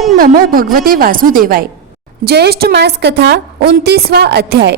ओम नमो भगवते वासुदेवाय। ज्येष्ठ मास कथा 29वां अध्याय।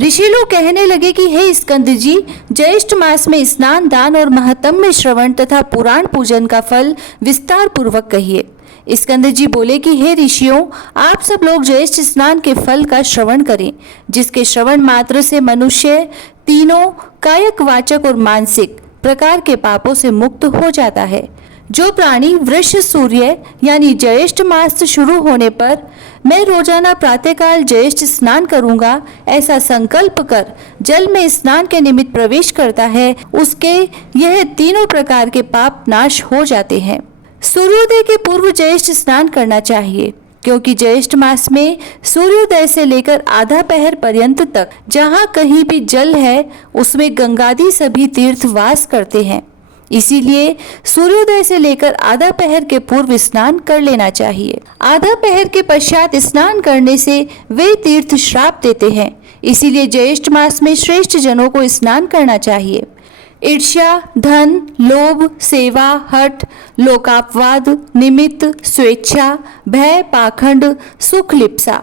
ऋषि लोग कहने लगे कि हे स्कंद जी, ज्येष्ठ मास में स्नान, दान और महात्म्य श्रवण तथा पुराण पूजन का फल विस्तार पूर्वक कहिए। स्कंद जी बोले कि हे ऋषियों, आप सब लोग ज्येष्ठ स्नान के फल का श्रवण करें, जिसके श्रवण मात्र से मनुष्य तीनों कायक, वाचक और मानसिक प्रकार के पापों से मुक्त हो जाता है। जो प्राणी वृष सूर्य यानी ज्येष्ठ मास शुरू होने पर मैं रोजाना प्रातःकाल ज्येष्ठ स्नान करूंगा, ऐसा संकल्प कर जल में स्नान के निमित्त प्रवेश करता है, उसके यह तीनों प्रकार के पाप नाश हो जाते हैं। सूर्योदय के पूर्व ज्येष्ठ स्नान करना चाहिए, क्योंकि ज्येष्ठ मास में सूर्योदय से लेकर आधा पहर पर्यंत तक जहाँ कहीं भी जल है, उसमें गंगादि सभी तीर्थ वास करते हैं। इसीलिए सूर्योदय से लेकर आधा पहर के पूर्व स्नान कर लेना चाहिए। आधा पहर के पश्चात स्नान करने से वे तीर्थ श्राप देते हैं। इसीलिए ज्येष्ठ मास में श्रेष्ठ जनों को स्नान करना चाहिए। ईर्ष्या, धन, लोभ, सेवा, हठ, लोकापवाद, निमित्त, स्वेच्छा, भय, पाखंड, सुख लिप्सा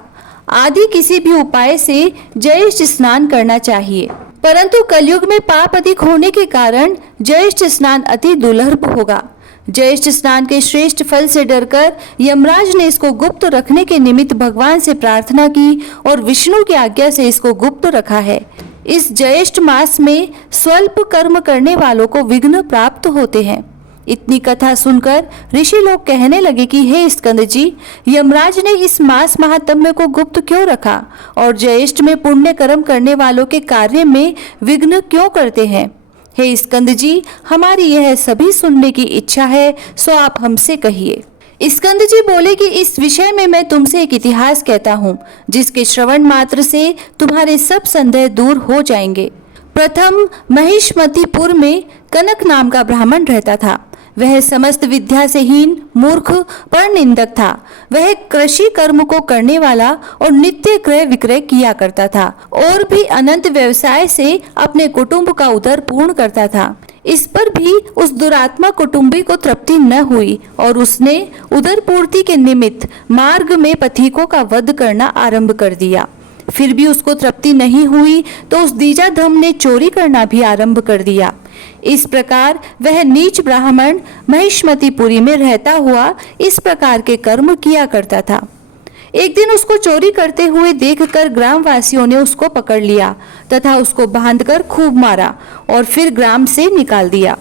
आदि किसी भी उपाय से ज्येष्ठ स्नान करना चाहिए। परंतु कलयुग में पाप अधिक होने के कारण ज्येष्ठ स्नान अति दुर्लभ होगा। ज्येष्ठ स्नान के श्रेष्ठ फल से डरकर यमराज ने इसको गुप्त रखने के निमित्त भगवान से प्रार्थना की और विष्णु की आज्ञा से इसको गुप्त रखा है। इस ज्येष्ठ मास में स्वल्प कर्म करने वालों को विघ्न प्राप्त होते हैं। इतनी कथा सुनकर ऋषि लोग कहने लगे कि हे स्कंद जी, यमराज ने इस मास महात्म्य को गुप्त क्यों रखा और ज्येष्ठ में पुण्य कर्म करने वालों के कार्य में विघ्न क्यों करते हैं? हे स्कंद जी, हमारी यह सभी सुनने की इच्छा है, सो आप हमसे कहिए। स्कंद जी बोले कि इस विषय में मैं तुमसे एक इतिहास कहता हूँ, जिसके श्रवण मात्र से तुम्हारे सब संदेह दूर हो जाएंगे। प्रथम महिष्मतीपुर में कनक नाम का ब्राह्मण रहता था। वह समस्त विद्या से हीन, मूर्ख, पर निंदक था। वह कृषि कर्म को करने वाला और नित्य क्रय विक्रय किया करता था और भी अनंत व्यवसाय से अपने कुटुंब का उदर पूर्ण करता था। इस पर भी उस दुरात्मा कुटुंबी को तृप्ति न हुई और उसने उदर पूर्ति के निमित्त मार्ग में पथिकों का वध करना आरंभ कर दिया। फिर भी उसको तृप्ति नहीं हुई तो उस द्विजाधम ने चोरी करना भी आरंभ कर दिया। इस प्रकार वह नीच ब्राह्मण महिष्मतीपुरी में रहता हुआ इस प्रकार के कर्म किया करता था। एक दिन उसको चोरी करते हुए देखकर ग्रामवासियों ने उसको पकड़ लिया तथा उसको बांधकर खूब मारा और फिर ग्राम से निकाल दिया।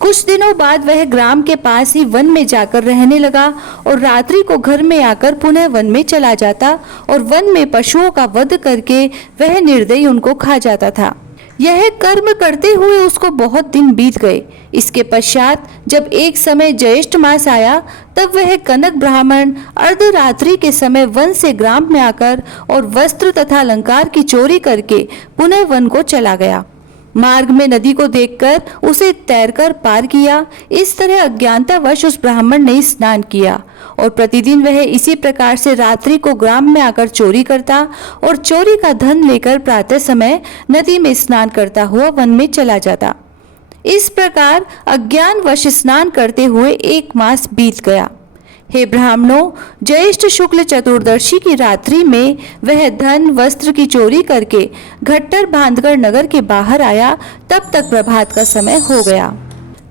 कुछ दिनों बाद वह ग्राम के पास ही वन में जाकर रहने लगा और रात्रि को घर में आकर पुनः वन में चला जाता और वन में पशुओं का वध करके वह निर्दयी उनको खा जाता था। यह कर्म करते हुए उसको बहुत दिन बीत गए। इसके पश्चात जब एक समय ज्येष्ठ मास आया, तब वह कनक ब्राह्मण अर्धरात्रि के समय वन से ग्राम में आकर और वस्त्र तथा अलंकार की चोरी करके पुनः वन को चला गया। मार्ग में नदी को देखकर उसे तैरकर पार किया। इस तरह अज्ञानतावश उस ब्राह्मण ने स्नान किया और प्रतिदिन वह इसी प्रकार से रात्रि को ग्राम में आकर चोरी करता और चोरी का धन लेकर प्रातः समय नदी में स्नान करता हुआ वन में चला जाता। इस प्रकार अज्ञानवश स्नान करते हुए 1 मास बीत गया। हे ब्राह्मणों, ज्येष्ठ शुक्ल चतुर्दशी की रात्रि में वह धन वस्त्र की चोरी करके घट्टर बांधकर नगर के बाहर आया। तब तक प्रभात का समय हो गया।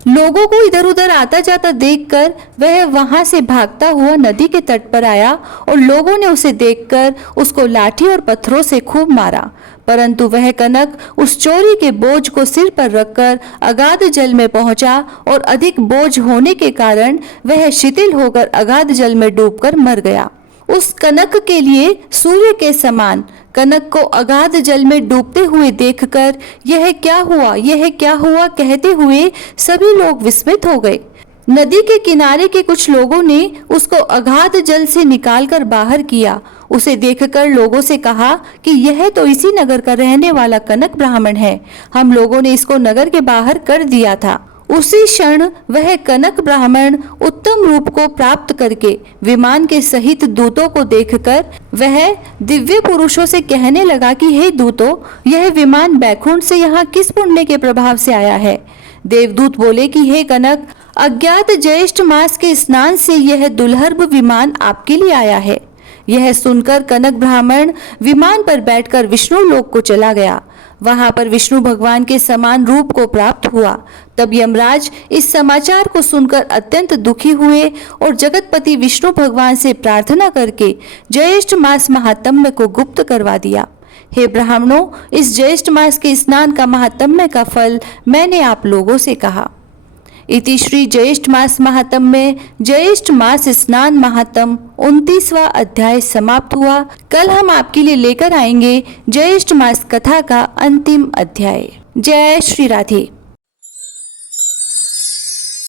लोगों को इधर उधर आता जाता देखकर वह वहां से भागता हुआ नदी के तट पर आया और लोगों ने उसे देखकर उसको लाठी और पत्थरों से खूब मारा। परंतु वह कनक उस चोरी के बोझ को सिर पर रखकर अगाध जल में पहुंचा और अधिक बोझ होने के कारण वह शिथिल होकर अगाध जल में डूबकर मर गया। उस कनक के लिए सूर्य के समान कनक को अगाध जल में डूबते हुए देखकर यह क्या हुआ कहते हुए सभी लोग विस्मित हो गए। नदी के किनारे के कुछ लोगों ने उसको अगाध जल से निकालकर बाहर किया। उसे देखकर लोगों से कहा कि यह तो इसी नगर का रहने वाला कनक ब्राह्मण है। हम लोगों ने इसको नगर के बाहर कर दिया था। उसी क्षण वह कनक ब्राह्मण उत्तम रूप को प्राप्त करके विमान के सहित दूतों को देखकर वह दिव्य पुरुषों से कहने लगा कि हे दूतों, यह विमान बैकुंठ से यहाँ किस पुण्य के प्रभाव से आया है? देवदूत बोले कि हे कनक, अज्ञात ज्येष्ठ मास के स्नान से यह दुर्लभ विमान आपके लिए आया है। यह सुनकर कनक ब्राह्मण विमान पर बैठकर विष्णु लोक को चला गया। वहां पर विष्णु भगवान के समान रूप को प्राप्त हुआ। तब यमराज इस समाचार को सुनकर अत्यंत दुखी हुए और जगतपति विष्णु भगवान से प्रार्थना करके ज्येष्ठ मास महात्म्य को गुप्त करवा दिया। हे ब्राह्मणों, इस ज्येष्ठ मास के स्नान का महात्म्य का फल मैंने आप लोगों से कहा। इति श्री ज्येष्ठ मास महात्म्य ज्येष्ठ मास स्नान महात्म 29वां अध्याय समाप्त हुआ। कल हम आपके लिए लेकर आएंगे ज्येष्ठ मास कथा का अंतिम अध्याय। जय श्री राधे।